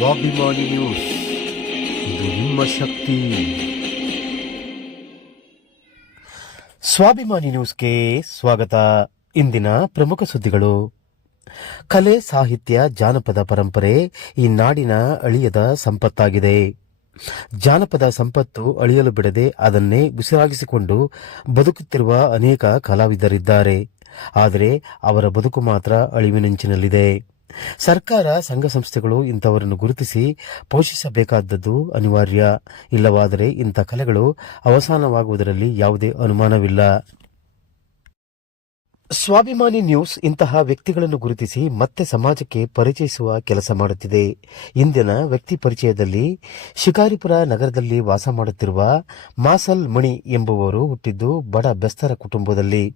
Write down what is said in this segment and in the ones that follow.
ಸ್ವಾಭಿಮಾನಿ ನ್ಯೂಸ್, ಇದು ನಿಮ್ಮ ಶಕ್ತಿ. ಸ್ವಾಭಿಮಾನಿ ನ್ಯೂಸ್ಗೆ ಸ್ವಾಗತ. ಇಂದಿನ ಪ್ರಮುಖ ಸುದ್ದಿಗಳು. ಕಲೆ, ಸಾಹಿತ್ಯ, ಜಾನಪದ ಪರಂಪರೆ ಈ ನಾಡಿನ ಅಳಿಯದ ಸಂಪತ್ತಾಗಿದೆ. ಜಾನಪದ ಸಂಪತ್ತು ಅಳಿಯಲು ಬಿಡದೆ ಅದನ್ನೇ ಉಸಿರಾಗಿಸಿಕೊಂಡು ಬದುಕುತ್ತಿರುವ ಅನೇಕ ಕಲಾವಿದರಿದ್ದಾರೆ. ಆದರೆ ಅವರ ಬದುಕು ಮಾತ್ರ ಅಳಿವಿನಂಚಿನಲ್ಲಿದೆ. ಸರ್ಕಾರ, ಸಂಘ ಸಂಸ್ಥೆಗಳು ಇಂಥವರನ್ನು ಗುರುತಿಸಿ ಪೋಷಿಸಬೇಕಾದದ್ದು ಅನಿವಾರ್ಯ. ಇಲ್ಲವಾದರೆ ಇಂಥ ಕಲೆಗಳು ಅವಸಾನವಾಗುವುದರಲ್ಲಿ ಯಾವುದೇ ಅನುಮಾನವಿಲ್ಲ. ಸ್ವಾಭಿಮಾನಿ ನ್ಯೂಸ್ ಇಂತಹ ವ್ಯಕ್ತಿಗಳನ್ನು ಗುರುತಿಸಿ ಮತ್ತೆ ಸಮಾಜಕ್ಕೆ ಪರಿಚಯಿಸುವ ಕೆಲಸ ಮಾಡುತ್ತಿದೆ. ಇಂದಿನ ವ್ಯಕ್ತಿ ಪರಿಚಯದಲ್ಲಿ ಶಿಕಾರಿಪುರ ನಗರದಲ್ಲಿ ವಾಸ ಮಾಡುತ್ತಿರುವ ಮಾಸಲ್ ಮಣಿ ಎಂಬುವರು ಹುಟ್ಟಿದ್ದು ಬಡ ಬೆಸ್ತರ ಕುಟುಂಬದಲ್ಲಿ.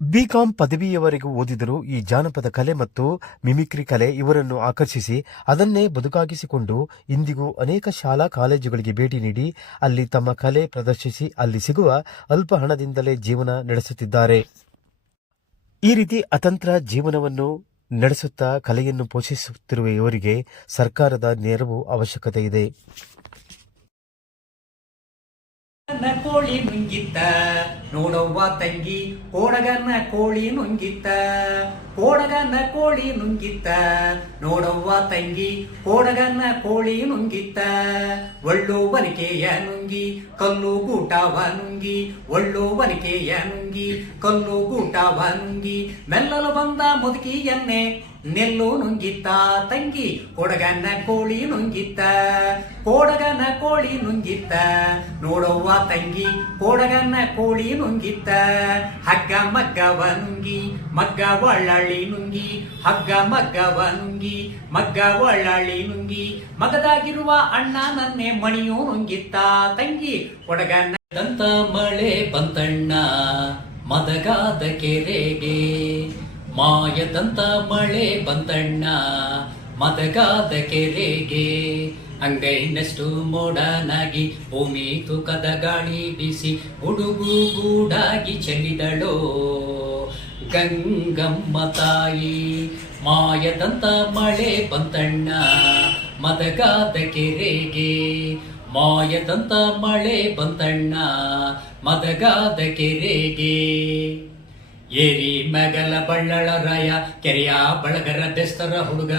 ಬಿಕಾಂ ಪದವಿಯವರೆಗೂ ಓದಿದರೂ ಈ ಜಾನಪದ ಕಲೆ ಮತ್ತು ಮಿಮಿಕ್ರಿ ಕಲೆ ಇವರನ್ನು ಆಕರ್ಷಿಸಿ ಅದನ್ನೇ ಬದುಕಾಗಿಸಿಕೊಂಡು ಇಂದಿಗೂ ಅನೇಕ ಶಾಲಾ ಕಾಲೇಜುಗಳಿಗೆ ಭೇಟಿ ನೀಡಿ ಅಲ್ಲಿ ತಮ್ಮ ಕಲೆ ಪ್ರದರ್ಶಿಸಿ ಅಲ್ಲಿ ಸಿಗುವ ಅಲ್ಪ ಹಣದಿಂದಲೇ ಜೀವನ ನಡೆಸುತ್ತಿದ್ದಾರೆ. ಈ ರೀತಿ ಅತಂತ್ರ ಜೀವನವನ್ನು ನಡೆಸುತ್ತಾ ಕಲೆಯನ್ನು ಪೋಷಿಸುತ್ತಿರುವ ಇವರಿಗೆ ಸರ್ಕಾರದ ನೆರವು ಅವಶ್ಯಕತೆ ಇದೆ. ಕೋಳಿ ನುಂಗಿತ್ತ ನೋಡವ್ವ ತಂಗಿ, ಕೋಡಗನ ಕೋಳಿ ನುಂಗಿತ್ತ, ಕೋಡಗನ ಕೋಳಿ ನುಂಗಿತ್ತ ನೋಡವ್ವ ತಂಗಿ, ಕೋಡಗನ ಕೋಳಿ ನುಂಗಿತ್ತ. ಒಳ್ಳು ವನಿಕೆಯ ನುಂಗಿ ಕಲ್ಲು ಗೂಟವ ನುಂಗಿ, ಒಳ್ಳು ವನಿಕೆಯ ನುಂಗಿ ಕಲ್ಲು ಗೂಟವ ನುಂಗಿ, ಮೆಲ್ಲಲು ಬಂದ ಮುದುಕಿಯನ್ನೇ ನೆಲ್ಲು ನುಂಗಿತ್ತ ತಂಗಿ, ಕೊಡಗನ ಕೋಳಿ ನುಂಗಿತ್ತ, ಕೋಡಗನ ಕೋಳಿ ನುಂಗಿತ್ತ ನೋಡವ್ವ ತಂಗಿ, ಕೋಡಗನ ಕೋಳಿ ನುಂಗಿತ್ತ. ಹಗ್ಗ ಮಗ್ಗವ ನುಂಗಿ ಮಗ್ಗ ಒಳ್ಳಳ್ಳಿ ನುಂಗಿ, ಹಗ್ಗ ಮಗ್ಗವ ನುಂಗಿ ಮಗ್ಗ ಒಳ್ಳಳ್ಳಿ ನುಂಗಿ, ಮಗದಾಗಿರುವ ಅಣ್ಣ ನನ್ನೇ ಮಣಿಯು ನುಂಗಿತ್ತ ತಂಗಿ, ಕೊಡಗನ ದಂತ ಮಳೆ ಬಂತಣ್ಣ ಮದಗಾದ ಕೆರೆಗೆ, ಮಾಯದಂತ ಮಳೆ ಬಂತಣ್ಣ ಮದಗಾದ ಕೆರೆಗೆ. ಅಂಗೈನಷ್ಟು ಮೋಡನಾಗಿ ಭೂಮಿ ತೂಕದ ಗಾಳಿ ಬೀಸಿ ಹುಡುಗು ಗೂಡಾಗಿ ಚೆಲ್ಲಿದಳೋ ಗಂಗಮ್ಮ ತಾಯಿ. ಮಾಯದಂತ ಮಳೆ ಬಂತಣ್ಣ ಮದಗಾದ ಕೆರೆಗೆ, ಮಾಯದಂತ ಮಳೆ ಬಂತಣ್ಣ ಮದಗಾದ ಕೆರೆಗೆ. ಏರಿ ಮ್ಯಾಗಲ ಬಳ್ಳಳ ರಾಯ ಕೆರೆಯ ಬಳಗರ ಬೆಸ್ತರ ಹುಡುಗ,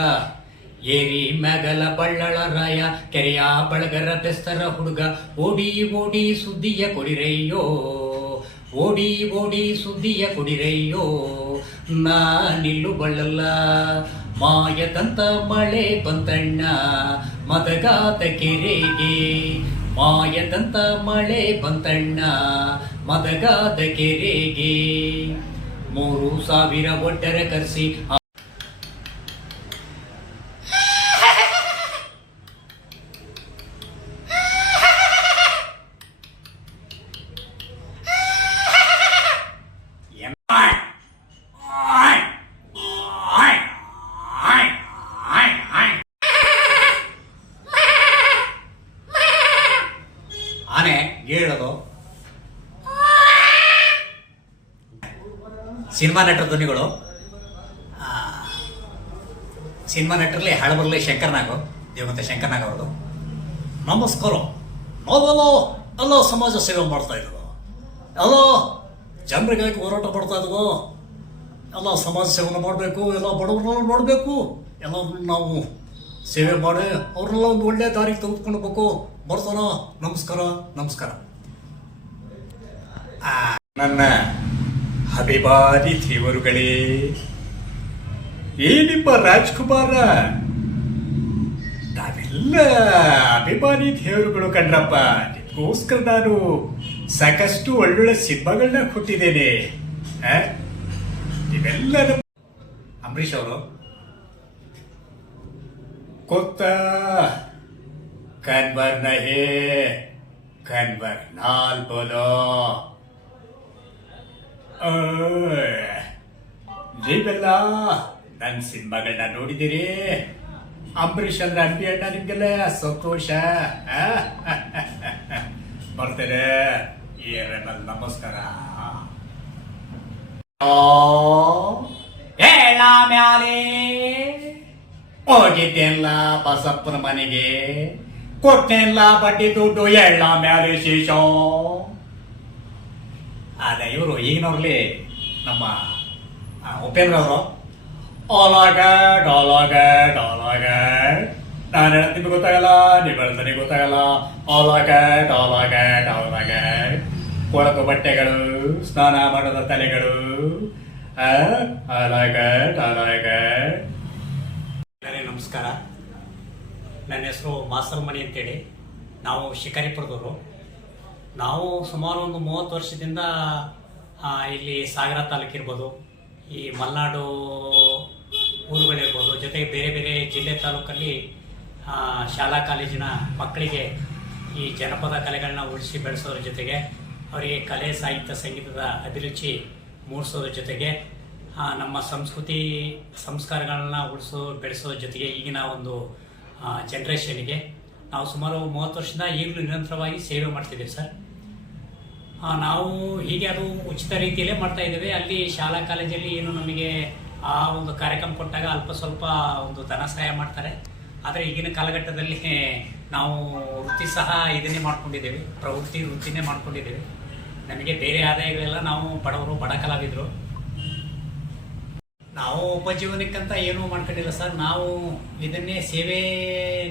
ಏರಿ ಮ್ಯಾಗಲ ಬಳ್ಳಳ ರಾಯ ಕೆರೆಯ ಬಳಗರ ಬೆಸ್ತರ ಹುಡುಗ. ಓಡಿ ಓಡಿ ಸುದ್ದಿಯ ಕೊಡಿರಯ್ಯೋ, ಓಡಿ ಓಡಿ ಸುದ್ದಿಯ ಕೊಡಿರಯ್ಯೋ, ನಾನಿಲ್ಲು ಬಳ್ಳಲ್ಲ. ಮಾಯದಂತ ಮಳೆ ಬಂತಣ್ಣ ಮದಗಾದ ಕೆರೆಗೆ, ಮಾಯದಂತ ಮಳೆ ಬಂತಣ್ಣ ಮದಗಾದ ಕೆರೆಗೆ. 3,000 ಒಡ್ಡರ ಕರೆಸಿ ಆನೆ ಹೇಳೋದು. ಸಿನಿಮಾ ನಟರ ಧ್ವನಿಗಳು. ಸಿನಿಮಾ ನಟರಲ್ಲಿ ಹಳಬರ್ಲಿ ಶಂಕರ್ನಾಗು, ದೇವತೆ ಶಂಕರ್ನಾಗ್ ಅವ್ರದ್ದು. ನಮಸ್ಕಾರ, ನಾವೆಲ್ಲೋ ಎಲ್ಲ ಸಮಾಜ ಸೇವೆ ಮಾಡ್ತಾ ಇದ್ವು, ಎಲ್ಲ ಜನರಿಗಾಗಿ ಹೋರಾಟ ಮಾಡ್ತಾ ಇದ್ವು, ಎಲ್ಲ ಸಮಾಜ ಸೇವನೆ ಮಾಡಬೇಕು, ಎಲ್ಲ ಬಡವ್ರನ್ನ ನೋಡಬೇಕು, ಎಲ್ಲ ನಾವು ಸೇವೆ ಮಾಡಿ ಅವ್ರನ್ನೆಲ್ಲ ಒಂದು ಒಳ್ಳೆ ದಾರಿಗೆ ತೆಗೆದುಕೊಂಡ್ಬೇಕು. ಬರ್ತಾನ. ನಮಸ್ಕಾರ ನಮಸ್ಕಾರ. ನನ್ನ ಅಭಿಮಾನಿ ದೇವರುಗಳೇ, ನಿಮ್ಮ ರಾಜ್ಕುಮಾರ ನಾವೆಲ್ಲ ಅಭಿಮಾನಿ ದೇವರುಗಳು ಕಣ್ರಪ್ಪ. ನಿಮಗೋಸ್ಕರ ನಾನು ಸಾಕಷ್ಟು ಒಳ್ಳೊಳ್ಳೆ ಸಿನಿಮಾಗಳನ್ನ ಕೊಟ್ಟಿದ್ದೇನೆ. ನೀವೆಲ್ಲ ಅಂಬರೀಷ್ ಅವರು ಕೊತ್ತ ಕನ್ವರ್ ನಹೇ ಕನ್ವರ್ ನಾಲ್ ಬೋಲೋ. ನೀವೆಲ್ಲ ನನ್ನ ಸಿನಿಮಾಗಳನ್ನ ನೋಡಿದ್ದೀರಿ. ಅಂಬರೀಷ್ ಅಂದ್ರೆ ಅಂಬಿ ಅಣ್ಣ, ನಿಮ್ಗೆಲ್ಲ ಸಂತೋಷ. ಬರ್ತೇನೆ. ನಮಸ್ಕಾರ. ಹೇಳ ಮ್ಯಾಲೆ ಹೋಗಿದ್ದೆಲ್ಲ ಬಸಪ್ಪನ ಮನೆಗೆ, ಕೊಟ್ಟೆಲ್ಲ ಬಡ್ಡಿ ದುಡ್ಡು ಎಳ್ಳ ಮ್ಯಾಲೆ ಶೀಶ. ಅದೇ ಇವರು ಈಗಿನವ್ರಲ್ಲಿ ನಮ್ಮ ಉಪೇಂದ್ರ ಅವರು ಓಲಾಗ ಡಾಲಾಗ ಡಾಲಾಗ, ನಾನು ಹೇಳ್ತೀನಿ ಗೊತ್ತಾಗಲ್ಲ, ನೀವು ಹೇಳ್ತಾನೆ ಗೊತ್ತಾಗಲ್ಲ, ಓಲಾಗ ಡಾಲಾಗ ಡಾಲಾಗ, ಕೊಳಕು ಬಟ್ಟೆಗಳು, ಸ್ನಾನ ಮಾಡದ ತಲೆಗಳು, ಹಾಲಾಗ ಡಾಲಾಗ. ನಮಸ್ಕಾರ, ನನ್ನ ಹೆಸರು ಮಾಸ್ತರ್ ಮಣಿ ಅಂತೇಳಿ. ನಾವು ಶಿಕಾರಿಪುರದವರು. ನಾವು ಸುಮಾರು ಒಂದು 30 ವರ್ಷದಿಂದ ಇಲ್ಲಿ ಸಾಗರ ತಾಲೂಕಿರ್ಬೋದು, ಈ ಮಲೆನಾಡು ಊರುಗಳಿರ್ಬೋದು, ಜೊತೆಗೆ ಬೇರೆ ಬೇರೆ ಜಿಲ್ಲೆ ತಾಲೂಕಲ್ಲಿ ಶಾಲಾ ಕಾಲೇಜಿನ ಮಕ್ಕಳಿಗೆ ಈ ಜನಪದ ಕಲೆಗಳನ್ನ ಉಳಿಸಿ ಬೆಳೆಸೋದ್ರ ಜೊತೆಗೆ ಅವರಿಗೆ ಕಲೆ, ಸಾಹಿತ್ಯ, ಸಂಗೀತದ ಅಭಿರುಚಿ ಮೂಡಿಸೋದ್ರ ಜೊತೆಗೆ ನಮ್ಮ ಸಂಸ್ಕೃತಿ ಸಂಸ್ಕಾರಗಳನ್ನ ಬೆಳೆಸೋದ್ರ ಜೊತೆಗೆ ಈಗಿನ ಒಂದು ಜನ್ರೇಷನ್ಗೆ ನಾವು ಸುಮಾರು 30 ವರ್ಷದಿಂದ ಈಗಲೂ ನಿರಂತರವಾಗಿ ಸೇವೆ ಮಾಡ್ತಿದ್ದೀವಿ ಸರ್. ನಾವು ಹೀಗೆ ಅದು ಉಚಿತ ರೀತಿಯಲ್ಲೇ ಮಾಡ್ತಾ ಇದ್ದೇವೆ. ಅಲ್ಲಿ ಶಾಲಾ ಕಾಲೇಜಲ್ಲಿ ಏನು ನಮಗೆ ಆ ಒಂದು ಕಾರ್ಯಕ್ರಮ ಕೊಟ್ಟಾಗ ಅಲ್ಪ ಸ್ವಲ್ಪ ಒಂದು ಧನ ಸಹಾಯ ಮಾಡ್ತಾರೆ. ಆದರೆ ಈಗಿನ ಕಾಲಘಟ್ಟದಲ್ಲಿ ನಾವು ವೃತ್ತಿ ಸಹ ಇದನ್ನೇ ಮಾಡ್ಕೊಂಡಿದ್ದೇವೆ, ವೃತ್ತಿನೇ ಮಾಡ್ಕೊಂಡಿದ್ದೇವೆ. ನಮಗೆ ಬೇರೆ ಆದಾಯಗಳೆಲ್ಲ, ನಾವು ಬಡವರು, ಬಡ ಕಲಾವಿದರು. ನಾವು ಉಪಜೀವನಕ್ಕಂತ ಏನೂ ಮಾಡ್ಕೊಂಡಿಲ್ಲ ಸರ್. ನಾವು ಇದನ್ನೇ ಸೇವೆ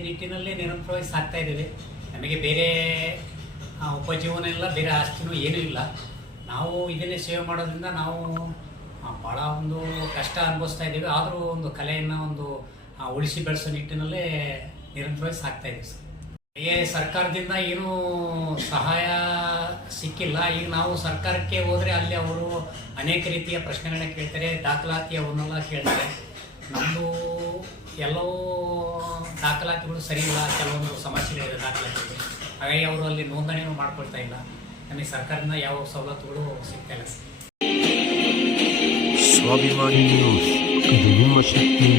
ನಿಟ್ಟಿನಲ್ಲೇ ನಿರಂತರವಾಗಿ ಸಾಕ್ತಾ ಇದ್ದೇವೆ. ನಮಗೆ ಬೇರೆ ಉಪಜೀವನ ಇಲ್ಲ, ಬೇರೆ ಆಸ್ತಿನೂ ಏನೂ ಇಲ್ಲ. ನಾವು ಇದನ್ನೇ ಸೇವೆ ಮಾಡೋದ್ರಿಂದ ನಾವು ಭಾಳ ಒಂದು ಕಷ್ಟ ಅನುಭವಿಸ್ತಾ ಇದ್ದೀವಿ. ಆದರೂ ಒಂದು ಕಲೆಯನ್ನು ಒಂದು ಉಳಿಸಿ ಬೆಳೆಸೋ ನಿಟ್ಟಿನಲ್ಲೇ ನಿರಂತರವಾಗಿ ಸಾಕ್ತಾ ಇದ್ದೀವಿ ಸರ್. ಸರ್ಕಾರದಿಂದ ಏನೂ ಸಹಾಯ ಸಿಕ್ಕಿಲ್ಲ. ಈಗ ನಾವು ಸರ್ಕಾರಕ್ಕೆ ಹೋದರೆ ಅಲ್ಲಿ ಅವರು ಅನೇಕ ರೀತಿಯ ಪ್ರಶ್ನೆಗಳನ್ನ ಕೇಳ್ತಾರೆ, ದಾಖಲಾತಿ ಅವನ್ನೆಲ್ಲ ಕೇಳ್ತಾರೆ. ನಮ್ಮದು ಎಲ್ಲವೂ ದಾಖಲಾತಿಗಳು ಸರಿ ಇಲ್ಲ, ಕೆಲವೊಂದು ಸಮಸ್ಯೆಗಳಿದೆ ದಾಖಲಾತಿಗಳು. ಹಾಗಾಗಿ ಅವರು ಅಲ್ಲಿ ನೋಂದಣಿನೂ ಮಾಡ್ಕೊಳ್ತಾ ಇಲ್ಲ. ನಮಗೆ ಸರ್ಕಾರದಿಂದ ಯಾವ ಸವಲತ್ತುಗಳು ಸಿಗ್ತಾ ಇಲ್ಲ ಸರ್. ಸ್ವಾಭಿಮಾನಿ ನ್ಯೂಸ್, ಇದು ನಿಮ್ಮ ಶಕ್ತಿ.